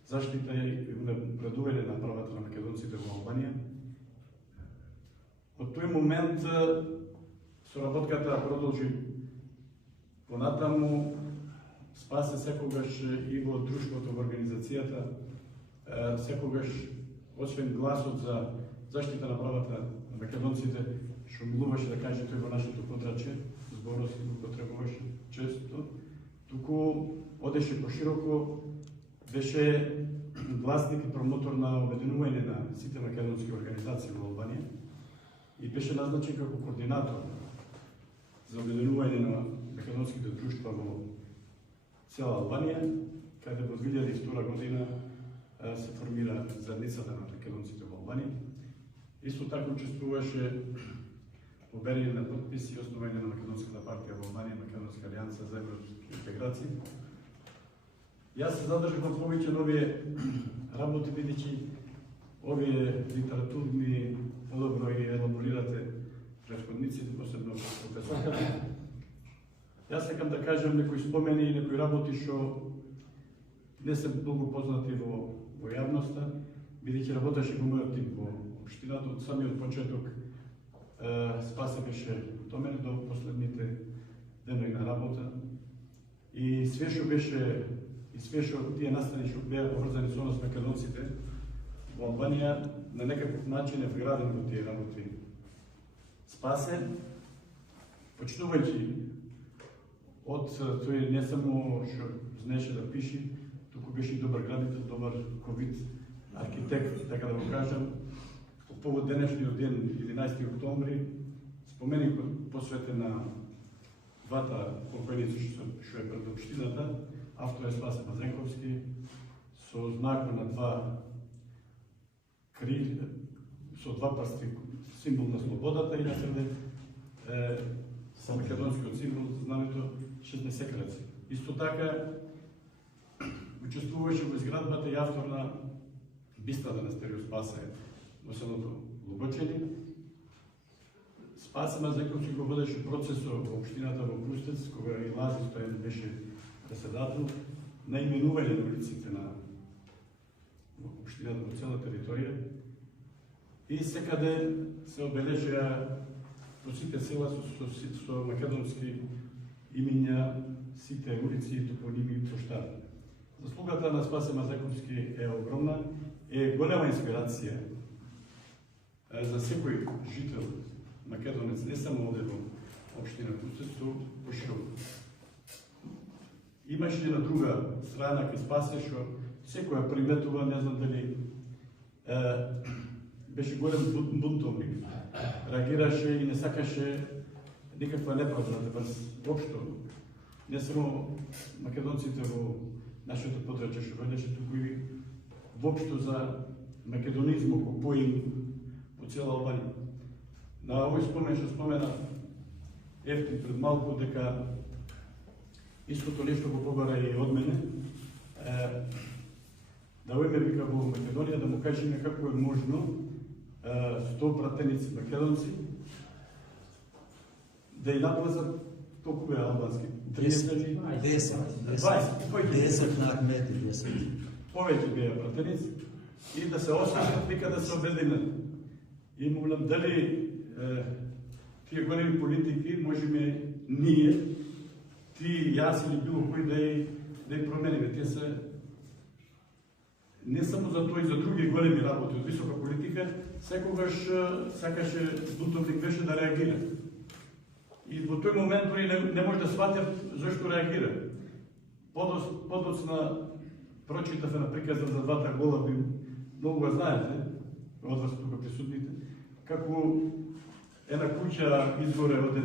заштита и напредување на правата на македонците во Албанија. Од тој момент соработката продолжи понатаму. Спасе секогаш и во друштвото, во организацијата, секогаш, освен гласот за заштита на правата на македонците, што милуваше да каже тој во нашето подрачје, зборот си го потребуваше често, туку одеше пошироко, беше гласник и промотор на обединување на сите македонски организации во Албанија и беше назначен како координатор за обединување на македонските друштва во цела Албанија, каде во 2002 година се формира заедницата на македонците во Албанија. Исто така учествуваше во берење на подписи и основање на Македонската партија во Албанија, Македонска алијанса за европски интеграции. Јас се задржав на повеќе на овие работи, бидејќи овие литературни подобро и елаборирате претходниците, посебно професорката. Јас сакам да кажам некои спомени и некои работи што не се многу познати во јавноста, бидејќи работеше во мојот тим во општината од самиот почеток. Спасе беше томер до последните денови на работа и све што беше и све што тие настани што беа поврзани со нас македонците во Албанија на некаков начин е вграден во тие работи. Спасе, почитувајќи од тој не само што знаеше да пише, туку беше и добар градител, добар ковид архитект, така да го кажам. По повод денешниот ден, 11 октомври, споменик посветен на двата покојници што е пред општината, автор е Спасе Мазенковски, со знак на два крилја, со два прсти, символ на слободата и на среде македонскиот символ, знамето 16 краци. Исто така, учествуваше во изградбата и автор на бистата на Стерио Спасе во селото Лубочени. Спасе Мазековски го водеше процесот во општината во Крустец, кога и Лази Стоен беше председател, на именување на улиците на општината во цела територија. И секаде се обележија во сите села со македонски имиња, сите улици и топоними и площади. Заслугата на Спасе Мазековски е огромна, е голема инспирација за секој жител македонец, не само овде во општина Крустец, туку пошироко. Имаше една друга страна кај Спасе, што секоја приметува, не знам дали беше голем бунтовник. Реагираше и не сакаше никаква неправда да врз општо. Не само македонците во нашето подрачје што велеше, туку и воопшто за македонизмот кој поим по цела Албанија. На овој спомен што спомена Ефтин пред малку, дека истото нешто го побара и од мене, да ојме вика во Македонија да му кажеме како е можно 100 пратеници македонци да и надлазат толку бе албански. 30 на Ахмети, 10. Повеќе беа пратеници и да се освежат, вика да се обединат. И молам дали тие големи политики можеме ние, ти, јас или било кој да ја промениме. Тие се не само за тоа и за други големи работи од висока политика, секогаш сакаше бунтовник беше да реагира. И во тој момент дори не може да сватят зашто реагира. Подоцна прочитаве на приказа за двата голуби, многу го знаете, од вас тука присутните, како една куќа изгоре од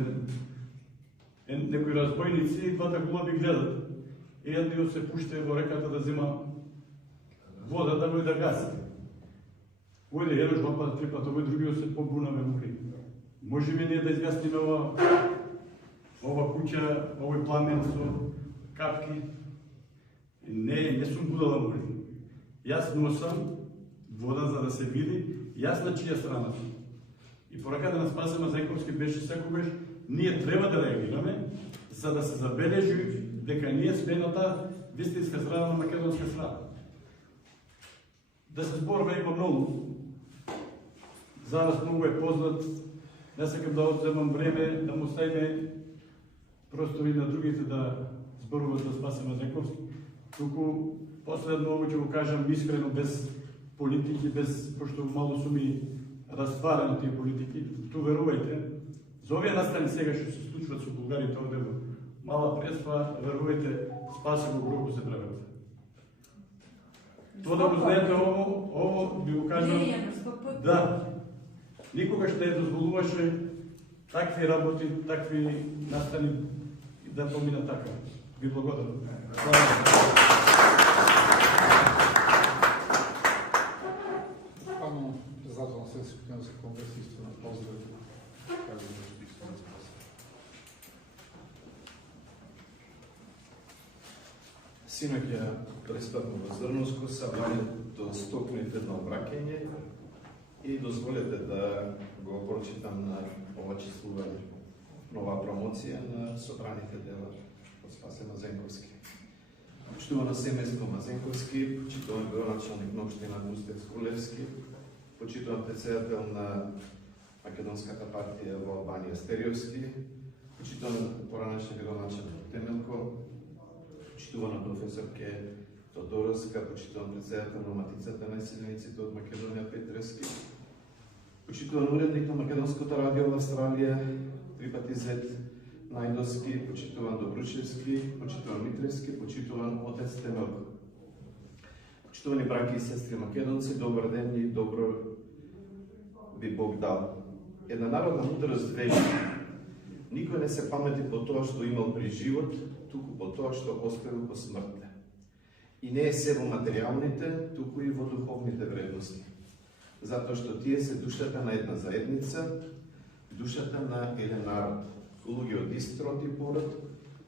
некои разбойници и двата голуби гледат. И едниот се пуште во реката да зема вода да го да гаси. Ојде еднаш, два пат, три пат, овој другиот се побунаве мури. Можеме ние да изгасниме ова куќа, овој пламен со капки? Не сум будала мури. Јас носам вода за да се види, јас на чија страна сум. И пораката на Спасе Мазековски беше секогаш, ние треба да реагираме, за да се забележи дека ние сме на таа вистинска страна на македонска страна. Да се зборува има многу. За нас многу е познат, не сакам да одземам време, да му стајме простори на другите да зборуват за Спасе Мазековски. Туку последно ово ќе го кажам искрено, без политики, без, пошто мало сум и растварани тие политики, ту верувајте, за овие настани сега што се случват со Булгаријата овде во Мала Преспа, верувајте, Спасе го гробу се преврата. Тоа да го знаете ово би го кажам, да, никогаш не дозволуваше такви работи, такви настани да помина така. Ви благодарам. Пано председател на Светски Македонски конгрес, истина поздрав. Синоќ ја преспадно во Зрнуско сабрањето стокните на обраќање и дозволете да го прочитам на ова числување нова промоција на собраните дела од Спасе Мазенковски. Почитувано семејство Мазенковски, почитуван градоначалник на општина Крустец Крулевски, почитуван председател на Македонската партија во Албанија Стериовски, почитуван поранешен градоначалник Темелко, почитувана професорке Тодоровска, почитуван председател на Матицата на иселениците од Македонија Петрески, почитуван уредник на Македонското радио во Австралија, 3 пати Z Најдовски, почитуван Добрушевски, почитуван Митревски, почитуван отец Темелко. Почитувани браќи и сестри македонци, добар ден и добро би Бог дал. Една народна мудрост вели: никој не се памети по тоа што имал при живот, туку по тоа што оставил по смртта. И не е се во материјалните, туку и во духовните вредности. Затоа што тие се душата на една заедница, душата на еден народ. Луѓе од ист род и пород,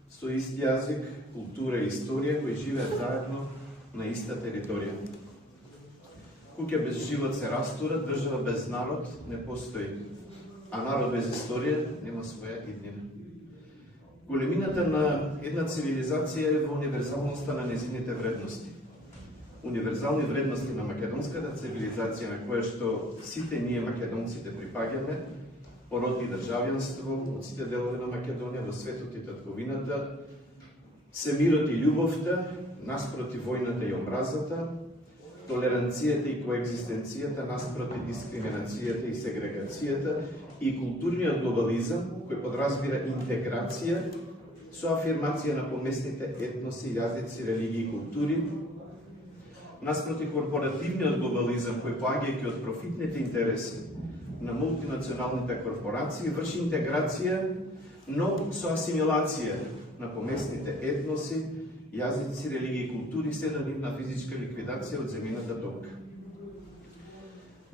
со ист јазик, култура и историја, кои живеат заедно на иста територија. Куќа без живот се растура, држава без народ не постои, а народ без историја нема своја иднина. Големината на една цивилизација е во универзалноста на незините вредности. Универзални вредности на македонската цивилизација, на која што сите ние македонците припаѓаме, пород и државјанство од сите делови на Македонија во светот и татковината, се мирот и љубовта, наспроти војната и омразата, толеранцијата и коегзистенцијата наспроти дискриминацијата и сегрегацијата и културниот глобализам кој подразбира интеграција со афирмација на поместните етноси, јазици, религии и култури, наспроти корпоративниот глобализам кој поаѓајќи од профитните интереси на мултинационалните корпорации врши интеграција, но со асимилација на поместните етноси, јазици, религии и култури се до нивна физичка ликвидација од земјината топка.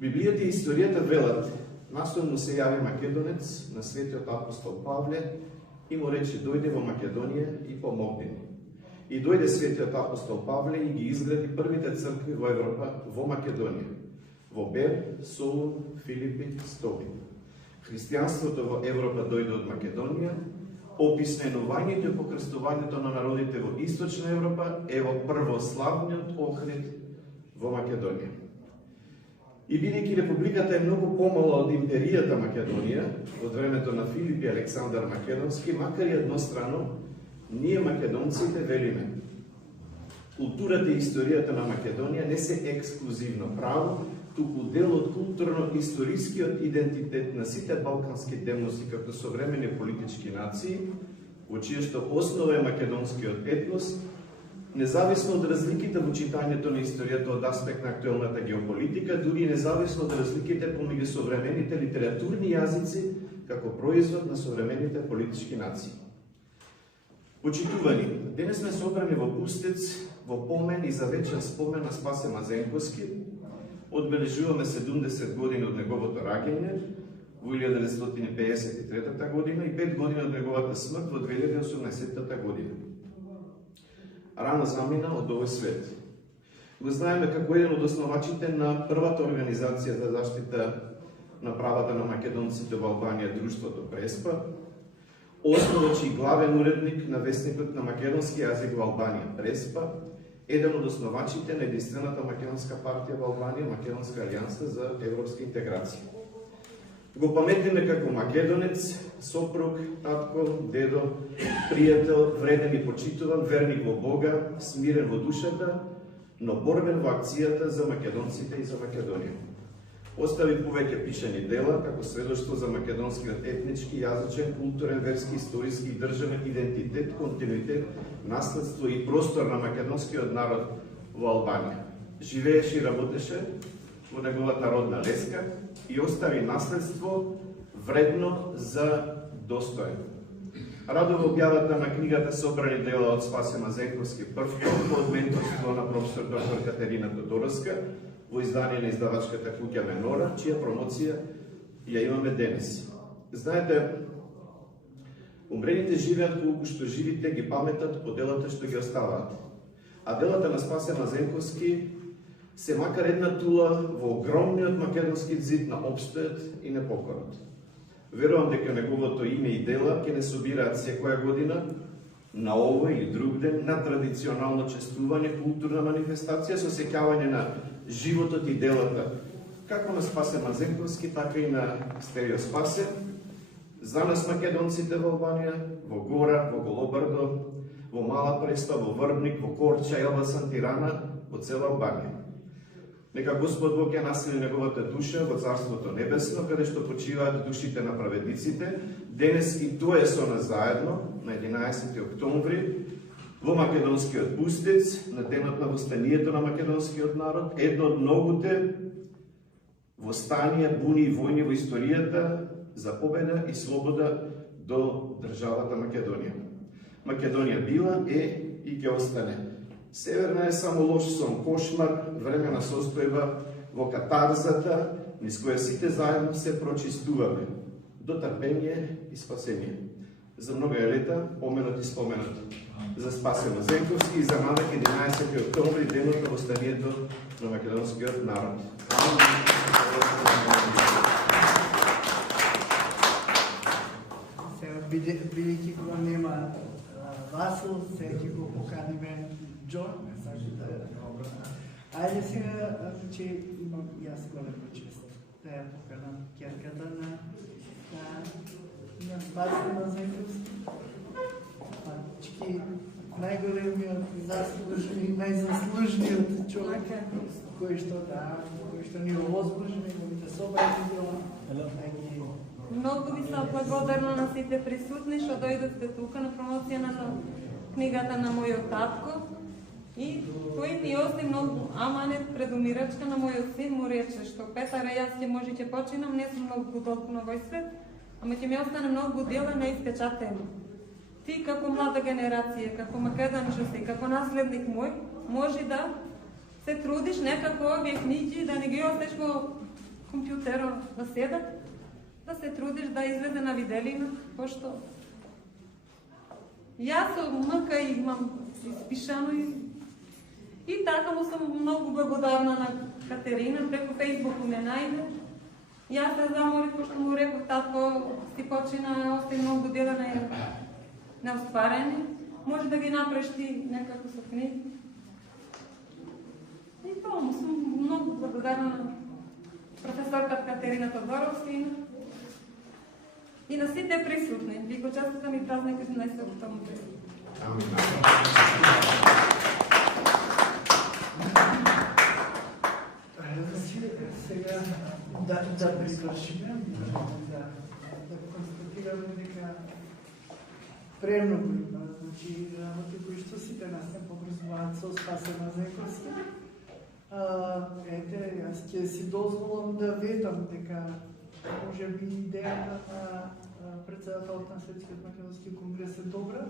Библијата и историјата велат, насловно се јави македонец на светиот апостол Павле и му рече дојде во Македонија и помогни ни. И дојде светиот апостол Павле и ги изгради првите цркви во Европа, во Македонија, во Бер, Солун, Филипи, Столин. Христијанството во Европа дојде од Македонија, описненувањето и покрстувањето на народите во Источна Европа е во првославниот Охрид во Македонија. И бидејќи републиката е многу помала од империјата Македонија, од времето на Филип и Александар Македонски, макар и еднострано, ние македонците велиме. Културата и историјата на Македонија не се ексклузивно право, туку дел од културно-историскиот идентитет на сите балкански демоси како современи политички нации, во чија што основа е македонскиот етнос, независно од разликите во читањето на историјата од аспект на актуелната геополитика, дури независно од разликите помеѓу современите литературни јазици како производ на современите политички нации. Почитувани, денес сме собрани во Пустец во помен и за вечен спомен на Спасе Мазенковски. Одбележуваме 70 години од неговото раѓање во 1953 година и 5 години од неговата смрт во 2018 година. Рано замина од овој свет. Го знаеме како еден од основачите на првата организација за заштита на правата на македонците во Албанија, друштвото Преспа, основач и главен уредник на вестникот на македонски јазик во Албанија, Преспа, еден од основачите на единствената македонска партија во Албанија, Македонска алијанса за европска интеграција. Го паметиме како македонец, сопруг, татко, дедо, пријател, вреден и почитуван, верник во Бога, смирен во душата, но борбен во акцијата за македонците и за Македонија. Остави повеќе пишани дела како сведоштво за македонскиот етнички, јазичен, културен, верски, историски и државен идентитет, континуитет, наследство и простор на македонскиот народ во Албанија. Живееше и работеше во неговата родна Леска и остави наследство вредно за достоен. Радува објавата на книгата Собрани дела од Спасе Мазенковски прв том од менторство на професор доктор Катерина Тодоровска во издание на издавачката куќа Менора, чија промоција ја имаме денес. Знаете, умрените живеат колку што живите ги паметат по делата што ги оставаат. А делата на Спасе Мазенковски се макар една тула во огромниот македонски зид на обстојот и непокорот. Верувам дека неговото име и дела ќе не собираат секоја година на овој или друг ден на традиционално чествување, културна манифестација со сеќавање на животот и делата како на Спасе Мазенковски, така и на Стерио Спасе, за нас македонците во Албанија, во Гора, во Голобрдо, во Мала Преспа, во Врбник, во Корча, Елбасан, Тирана, во цела Албанија. Нека Господ Бог ја насили неговата душа во Царството Небесно, каде што почиваат душите на праведниците. Денес и тоа е со нас заедно, на 11 октомври, во македонскиот Пустец, на денот на востанието на македонскиот народ, едно од многуте востанија, буни и војни во историјата за победа и слобода до државата Македонија. Македонија била, е и ќе остане. Северна е само лош сон, кошмар, времена состојба во катарзата, низ која сите заедно се прочистуваме, до трпение и спасение. за многу елита, поменат и споменат, за Спасе Мазенковски и за младък 11 октомври, денот на восстанието на македонскиот народ. Бидејќи го нема Васил, сега ќе го поканиме Џон, сакам да. Ајде сега, че имам јас голема чест да ја поканам ќерката на Спасе Мазенковски. Чики најголемиот заслужен и најзаслужниот човек кој што ни овозможи неговите собрања. Многу ви сум благодарна на сите присутни што дојдовте тука на промоција на книгата на мојот татко. И тој ми ости многу аманет предумирачка на мојот син, му рече што Петаре, јас ќе може ќе починам, не сум многу толку на овој свет, ама ќе ми остане многу дела неиспечатено. Ти како млада генерација, како македонче си, како наследник мој, може да се трудиш некако овие книги да не ги остеш во компјутерот да седат, да се трудиш да излезе на виделина, пошто јас со МК имам испишано и така му сум многу благодарна на Катерина, преку Фејсбук ме најде. Јас се замолив, пошто му реков, татко, ти почина, ости многу дела неостварени, може да ги направиш ти некако со книги. И тоа му сум многу благодарна на професорката Катерина Тодоровски и на сите присутни. Ви го честитам и празникот 11 октомври. Сега да привршиме, да констатираме дека премногу има, значи работи кои што сите нас не поврзуваат со Спасе Мазенковски. Ете, јас ќе си дозволам да ветам дека може би идејата на председателот на Светскиот македонски конгрес е добра.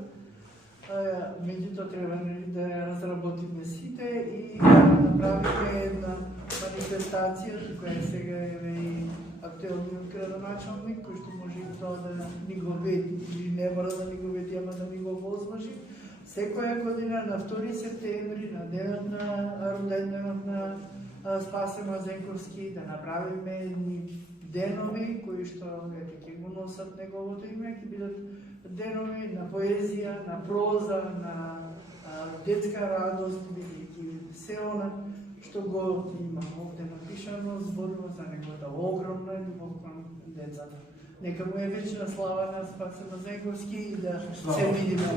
Меѓутоа треба да ја разработиме сите и да направиме една манифестација која сега е и актуелниот градоначалник, кој што може и тоа да ни го вети, или не мора да ни го вети, ама да ни го возможи. Секоја година на 2 септември, на денот на роденденот на Спасе Мазенковски, да направиме едни денови кои што ќе го носат неговото име, ќе бидат денови на поезија, на проза, на детска радост, бидејќи се она што го има овде напишано зборува за неговата огромна љубов кон децата. Нека му е вечна слава на Спасе Мазенковски и да се видиме.